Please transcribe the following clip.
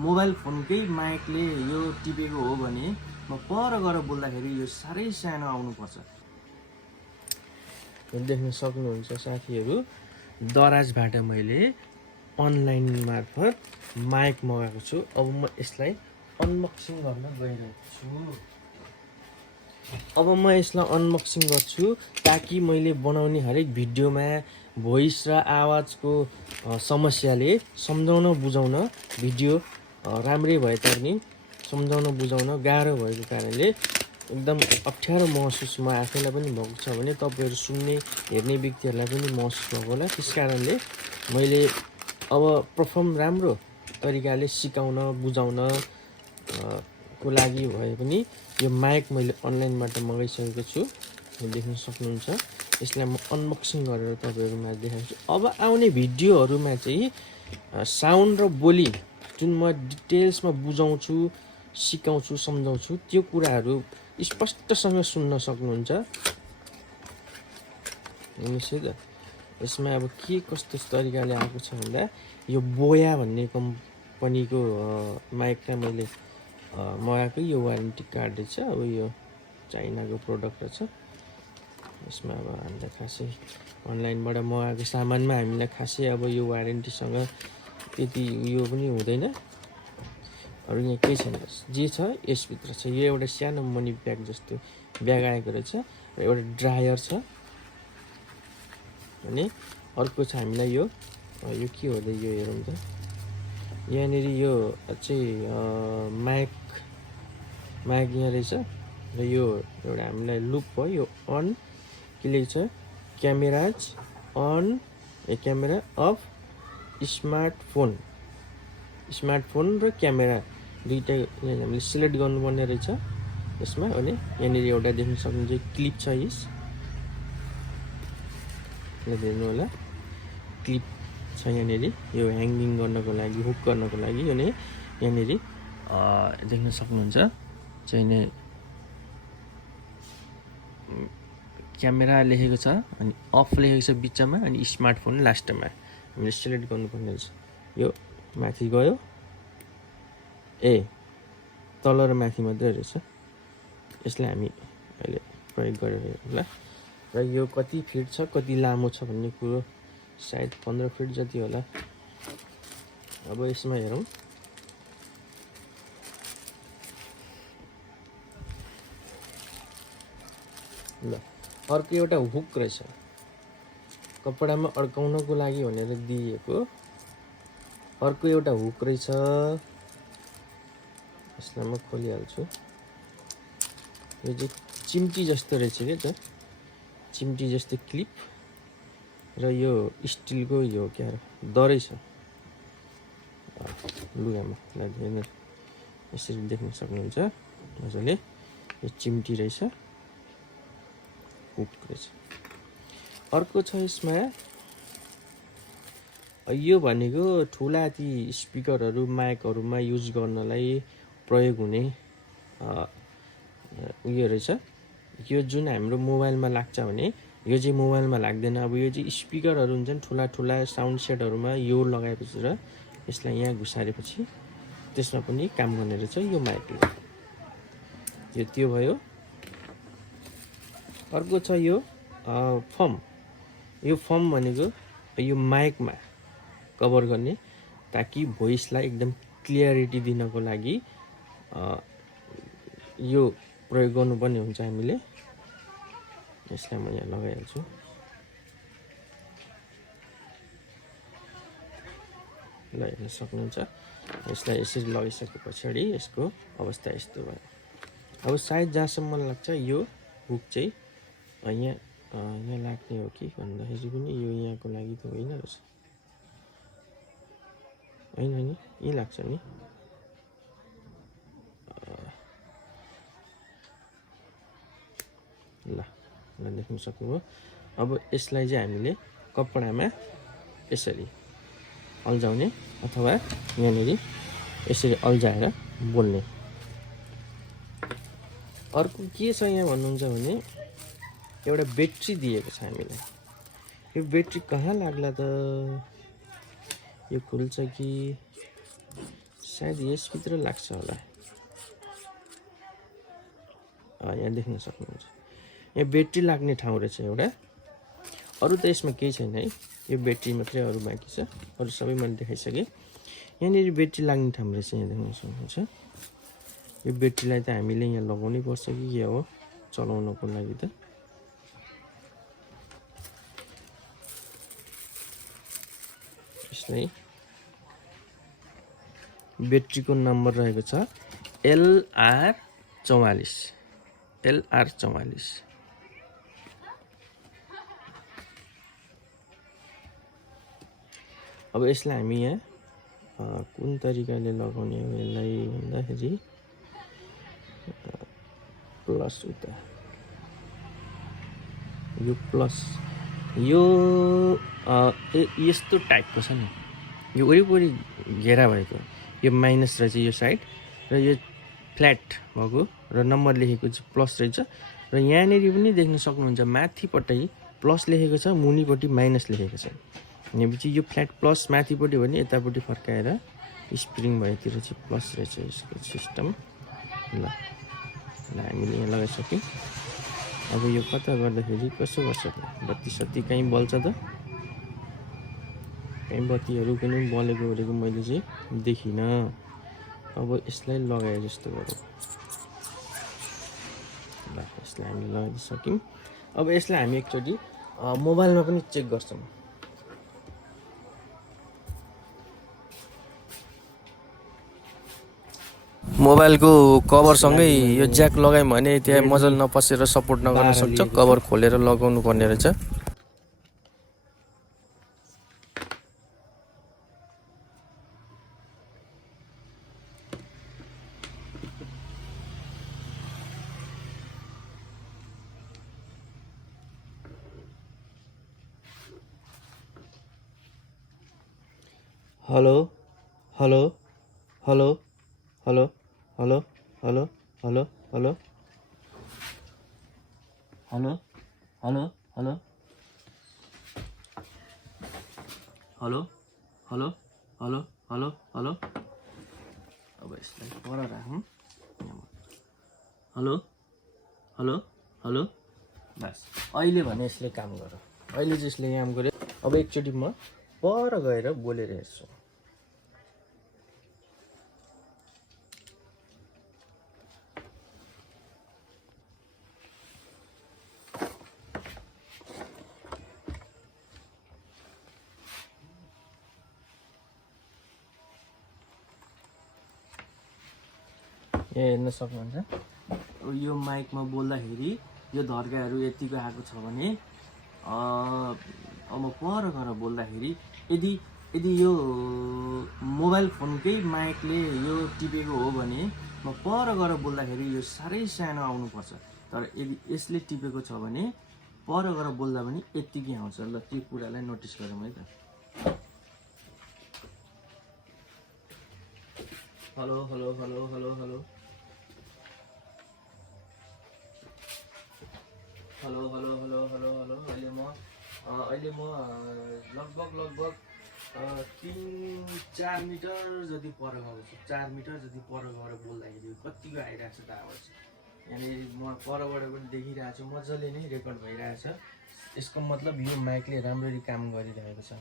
Mobile फोनकै माइकले यो टिपेको हो भने म पर गएर बोल्दाखेरि यो साह्रै सानो आउनुपर्छ। देख्न सक्नुहुन्छ साथीहरू, दराजबाट मैले अनलाइन मार्फत माइक मगाएको छु। अब म यसलाई अनबक्सिङ गर्न गइरहेको छु। गर्छु ताकि मैले बनाउने हरेक भिडियोमा भोइस र आवाजको समस्याले सम्झाउन बुझाउन भिडियो राम्रै भए तापनि सम्झाउन बुझाउन गाह्रो भएको कारणले एकदम अप्ठ्यारो महसुस म आफैलाई पनि भएको छ भने तपाईँहरू सुन्ने हेर्ने व्यक्तिहरूलाई पनि महसुस भएको होला। त्यस कारणले मैले अब प्रथम राम्रो तरिकाले सिकाउन बुझाउन को लागि भए पनि यो माइक मैले अनलाइनबाट मगाइसकेको छु। देख्न सक्नुहुन्छ। यसलाई म अनबक्सिङ गरेर तपाईँहरूमा देखाउँछु। अब आउने भिडियोहरूमा चाहिँ साउन्ड र बोली जुन म डिटेल्समा बुझाउँछु, सिकाउँछु, सम्झाउँछु त्यो कुराहरू स्पष्टसँग सुन्न सक्नुहुन्छ। हेर्नुहोस् है त, यसमा अब के कस्तो तरिकाले आएको छ भन्दा यो बोया भन्ने कम्पनीको माइकलाई मैले मगाएको। यो वारेन्टी कार्ड रहेछ। अब यो चाइनाको प्रडक्ट रहेछ। यसमा अब हामीलाई खासै अनलाइनबाट मगाएको सामानमा हामीलाई खासै अब यो वारेन्टीसँग त्यति उयो पनि हुँदैन। अरू यहाँ केही छैन, जे छ यसभित्र छ। यो एउटा सानो मनी ब्याग जस्तो ब्याग आएको रहेछ र एउटा ड्रायर छ। अनि अर्को छ हामीलाई यो के हो त, यो हेरौँ त। यहाँनिर यो चाहिँ माइक यहाँ रहेछ र यो एउटा हामीलाई लुप भयो। यो अन के लेख्छ, क्यामेरा अफ स्मार्टफोन र क्यामेरा दुईटा हामीले सिलेक्ट गर्नुपर्ने रहेछ यसमा। अनि यहाँनिर एउटा देख्न सक्नुहुन्छ क्लिप छ। हेर्नु होला, क्लिप छ यहाँनिर, यो ह्याङ्गिङ गर्नको लागि, हुक गर्नको लागि। अनि यहाँनिर देख्न सक्नुहुन्छ चाहिँ क्यामेरा लेखेको छ अनि अफ लेखेको छ बिचमा अनि स्मार्टफोन लास्टमा हामीले सिलेक्ट गर्नुपर्ने रहेछ। यो माथि गयो, तल र माथि मात्रै रहेछ। यसलाई हामी अहिले प्रयोग गरेर हेरौँला। र यो कति फिट छ, कति लामो छ भन्ने कुरो सायद 15 फिट जति होला। अब यसमा हेरौँ। ल, अर्को एउटा हुक रहेछ, कपडामा अड्काउनको लागि भनेर दिएको अर्को एउटा हुक रहेछ। यसलाई म खोलिहाल्छु। यो चाहिँ चिम्टी जस्तो रहेछ क्या त, चिम्टी जस्तो क्लिप। र यो स्टिलको यो क्या दरै छ लुगामा लाग्दैन। यसरी देख्न सक्नुहुन्छ मजाले। यो चिम्टी रहेछ, हुक रहेछ। अर्को छ यसमा, यो भनेको ठुला ती स्पिकरहरू माइकहरूमा युज गर्नलाई प्रयोग हुने उयो रहेछ। यो जुन हाम्रो मोबाइलमा लाग्छ भने यो चाहिँ मोबाइलमा लाग्दैन। अब यो चाहिँ स्पिकरहरू हुन्छन् ठुला ठुला साउन्ड सेटहरूमा यो लगाएपछि र यसलाई यहाँ घुसारेपछि त्यसमा पनि काम गर्ने रहेछ यो माइकले। यो त्यो भयो। अर्को छ यो फर्म। यो फर्म भनेको यो माइकमा कभर गर्ने, ताकि भोइसलाई एकदम क्लियरिटी दिनको लागि यो प्रयोग गर्नुपर्ने हुन्छ हामीले। यसलाई म यहाँ लगाइहाल्छु। ल, हेर्न सक्नुहुन्छ। यसलाई यसरी लगाइसके पछाडि यसको अवस्था यस्तो भयो। अब सायद जहाँसम्म मलाई लाग्छ यो हुक चाहिँ यहाँ लाग्ने हो कि भन्दाखेरि पनि यो यहाँको लागि त होइन रहेछ। होइन नि, यहीँ लाग्छ नि। ल देख्न सक्नुभयो। अब यसलाई चाहिँ हामीले कपडामा यसरी अल्झाउने अथवा यहाँनिर यसरी अल्झाएर बोल्ने। अर्को के छ यहाँ भन्नुहुन्छ भने एउटा ब्याट्री दिएको छ हामीलाई। यो ब्याट्री कहाँ लाग्ला त? यो खुल्छ कि सायद यसभित्र लाग्छ होला। यहाँ देख्न सक्नुहुन्छ, यहाँ ब्याट्री लाग्ने ठाउँ रहेछ एउटा। अरू त यसमा केही छैन है, यो ब्याट्री मात्रै अरू बाँकी छ, अरू सबै मैले देखाइसकेँ। यहाँनिर ब्याट्री लाग्ने ठाउँ रहेछ, यहाँ देख्न सक्नुहुन्छ। यो ब्याट्रीलाई त हामीले यहाँ लगाउनै पर्छ कि के हो चलाउनको लागि त। यसलाई ब्याट्रीको नम्बर रहेको छ LR44। LR44। अब यसलाई हामी यहाँ कुन तरिकाले लगाउने हो यसलाई भन्दाखेरि प्लस उता यो प्लस यो यस्तो टाइपको छ नि, यो वरिपरि घेरा भएको यो माइनस रहेछ यो साइड, र यो फ्ल्याट भएको र नम्बर लेखेको चाहिँ प्लस रहेछ। र यहाँनिर पनि देख्न सक्नुहुन्छ माथिपट्टि प्लस लेखेको छ, मुनिपट्टि माइनस लेखेको छ। भनेपछि यो फ्ल्याट प्लस माथिपट्टि हो भने यतापट्टि फर्काएर स्प्रिङ भएतिर चाहिँ प्लस रहेछ यसको सिस्टम। ल हामीले यहाँ लगाइसक्यौँ। अब यो कता गर्दाखेरि कसो गर्छ त, बत्ती सत्ती कहीँ बल्छ त, कहीँ बत्तीहरू पनि बलेको गरेको मैले चाहिँ देखिनँ। अब यसलाई लगाए जस्तो गरौँ। ल यसलाई हामीले लगाइसक्यौँ। अब यसलाई हामी एकचोटि मोबाइलमा पनि चेक गर्छौँ। मोबाइलको कभरसँगै यो ज्याक लगायौँ भने त्यहाँ मजाले नपसेर सपोर्ट नगर्न सक्छ, कभर खोलेर लगाउनु पर्ने रहेछ। Hello hello hello hello hello hello hello hello hello hello hello hello hello hello hello hello. अब यसलाई पर राखौँ। Hello hello hello. बस अहिले भने यसले काम गर, अहिले चाहिँ यसले काम गर्यो। अब एकचोटि म पर गएर बोलेर हेर्छु। यहाँ हेर्न सक्नुहुन्छ, यो माइकमा बोल्दाखेरि यो धर्काहरू यतिको आएको छ भने अब पर गएर बोल्दाखेरि यदि यो मोबाइल फोनकै माइकले यो टिपेको हो भने म पर गएर बोल्दाखेरि यो साह्रै सानो आउनुपर्छ। तर यदि यसले टिपेको छ भने पर गएर बोल्दा पनि यतिकै आउँछ। ल त्यो कुरालाई नोटिस गरौँ है त। Hello hello hello hello hello hello hello hello hello hello. अहिले म लगभग 3-4 मिटर जति पर गएको छु। 4 मिटर जति पर गएर बोल्दाखेरि कतिको आइरहेको छ त आवाज। यहाँनिर म परबाट पनि देखिरहेको छु, मजाले नै रेकर्ड भइरहेछ। यसको मतलब यो माइकले राम्ररी काम गरिरहेको छ।